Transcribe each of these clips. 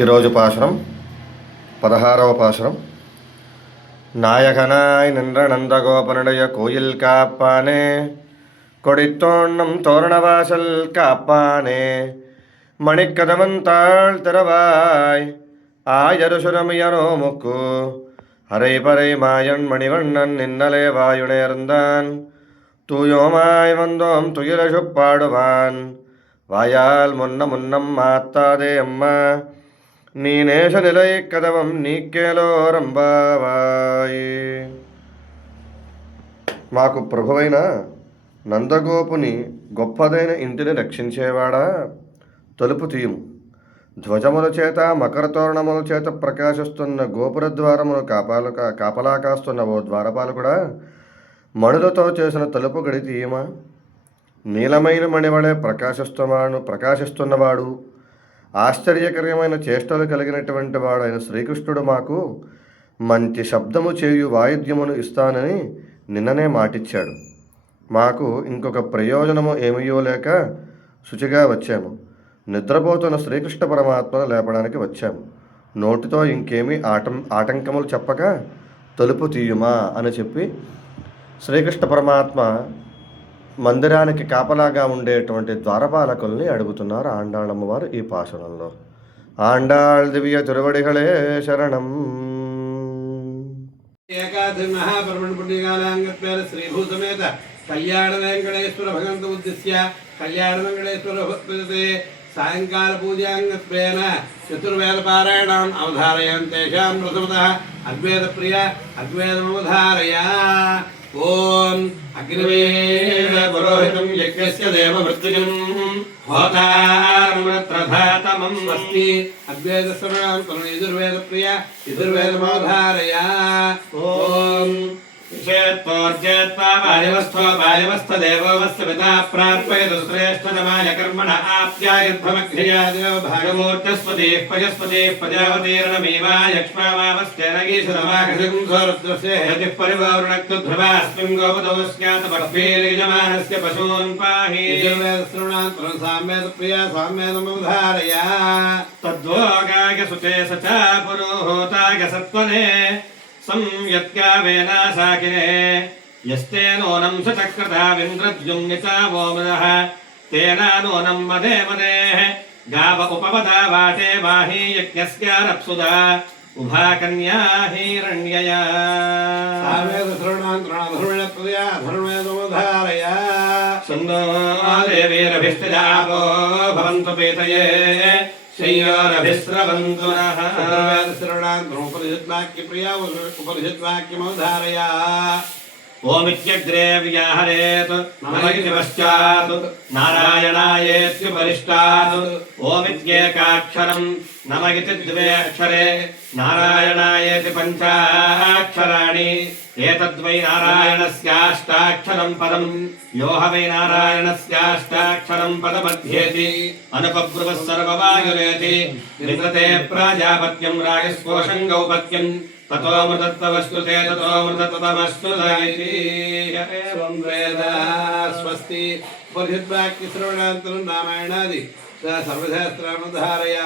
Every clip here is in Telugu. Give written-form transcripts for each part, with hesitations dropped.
ఈరోజు పాశురం 16వ పాశురం. நாயகனாய் நின்ற நந்தகோபனுடைய கோயில் காப்பானே, கொடித்தோண்ணும் தோரணவாசல் காப்பானே, மணிக்கதவந்தாள் திறவாய் ஆயருசுரமியனோ முக்கு அரைபறை மாயன் மணிவண்ணன் நின்னலே வாயுணர்ந்தான் தூயோமாய் வந்தோம் துயிலழு பாடுவான் வாயால் முன்னம் மாத்தாதே அம்மா నీ నేష నిలయ కదవం నీకేలో రంబావాయి. మాకు ప్రభువైన నందగోపుని గొప్పదైన ఇంటిని రక్షించేవాడా, తలుపు తీయుము. ధ్వజముల చేత మకర తోరణముల చేత ప్రకాశిస్తున్న గోపుర ద్వారమును కాపలా కాస్తున్న ఓ ద్వారపాలకుడా, మణులతో చేసిన తలుపు గడి తీయమా. నీలమైన మణివళే ప్రకాశిస్తున్నవాడు, ఆశ్చర్యకరమైన చేష్టలు కలిగినటువంటి వాడైన శ్రీకృష్ణుడు మాకు మంచి శబ్దము చేయు వాయిద్యమును ఇస్తానని నిన్ననే మాటిచ్చాడు. మాకు ఇంకొక ప్రయోజనము ఏమయ్యో లేక శుచిగా వచ్చాము. నిద్రపోతున్న శ్రీకృష్ణ పరమాత్మను లేపడానికి వచ్చాము. నోటితో ఇంకేమీ ఆటంకములు చెప్పక తలుపు తీయుమా అని చెప్పి శ్రీకృష్ణ పరమాత్మ మందిరానికి కాపలాగా ఉండేటువంటి ద్వారపాలకుల్ని అడుగుతున్నారు ఆండాళమ్మవారు ఈ పాశురంలో. ఆండాళ్ దివ్య తిరువడిகளே శరణం. ఏకాదశి మహాపర్వణ పుణ్యకాలాంగత్వేన శ్రీభూతమేత కళ్యాణ వెంకటేశ్వర భగవంత ఉద్దేశ్య కళ్యాణ వెంకటేశ్వర భక్తుతే సాయంకాల పూజాంగత్వేన చతుర్వేద పారాయణం అవధారయాం తేషాం ప్రథమతః అద్వైత ప్రియ అద్వైతమవధారయ. ఓం అగ్నివేద పురోహితం యజ్ఞస్య దేవ మృత్యుజం హోతారమృత్రధాతమం స్వస్తి అద్వైత శ్రవణం కరుణ యజుర్వేద ప్రియ యజుర్వేదమవధారయ. ఓం వాయవస్థ పితా ప్రార్పయతు శ్రేష్ఠతమాయ కర్మణ ఆప్యాయుద్భమగ్నియాదేవ భాగమూర్తస్పతి పయస్పతి ప్రజాపతిర్నమేవాయక్ష్మావస్థేనగీశరమాఘం సోరుద్రస్య హతి పరివారుణక్తు ధ్రువాస్మిన్ గోపతో స్యాత భక్తిర్యజమానస్య పశూన్ పాహి. యజుర్వేదశ్రవణాంతరం సామ్వేద ప్రియ సామ్వేదమవధారయ. తద్వోగాయ సుతే సచ పురోహోతాయ సత్వనే సంయత్కావేనా సాకినే యస్తే నూనం సచక్రతా వింద్రద్యుమ్నిచావో మృదః తేనా నూనం మదే మదేః గావ ఉపవదా వాటే వాహి యజ్ఞస్యారప్సుదా ఉభా కన్యా హిరణ్యయా. సావేద శ్రవణాంతరాధర్మణ ప్రియా ధర్మేదమవధారయ. సందో దేవీరభిష్టజాపో భవంతు పీతయే శయ్యోరభిస్రవంతు నః. శ్రవణాంతరం ఉపనిషద్వాక్య ప్రియా ఉపనిషద్వాక్యమవధారయ. ఓమిత్యగ్రే వ్యాహరేత్ నమయితి పశ్చాత్ నారాయణాయేత్యుపరిష్టాత్ ఓమిత్యేకాక్షరం నమయితి ద్వే అక్షరే నారాయణాయేతి పంచాక్షరాణి. ఏతద్వై నారాయణస్యాష్టాక్షరం పదం యోహ వై నారాయణస్యాష్టాక్షరం పదమధ్యేతి అనుపబ్రువః సర్వవాయురేతి నిద్రతే ప్రాజాపత్యం రాజస్కోశం గౌపత్యం తతో మృతత్వవస్తుతే తతో మృతత్వమస్తుతైతి. స్వస్తి ఉపనిషద్వాక్య శ్రవణాంతరం రామాయణాది సర్వశాస్త్రానుధారయ.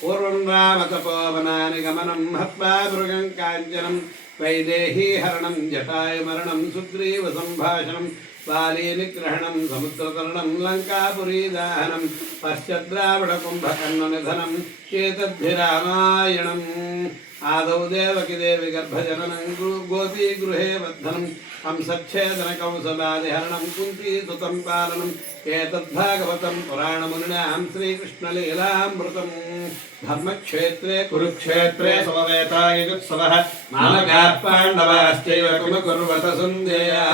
పూర్వం రామతపోవనాని గమనం హత్వా మృగం కాంచనం వైదేహీ హరణం జటాయ మరణం సుగ్రీవ సంభాషణం బాలీ నిగ్రహణం సముద్రతరణం లంకాపురీ దాహనం పశ్చద్రావిడ కుంభకర్ణ నిధనం ఏతద్భిరామాయణం. ఆదౌ దేవకి దేవి గర్భజననం గోపీ గృహే వర్ధనం హంసచ్ఛేదన కౌసలాదిహరణం కుంతీ సుతం పాలనం. ఏతద్భాగవతం పురాణమునినాం శ్రీకృష్ణలీలామృతం. ధర్మక్షేత్రే కురుక్షేత్రే సమవేతాయుత్సవః మామకాః పాండవాశ్చైవ కుర్వత సంధ్యయా.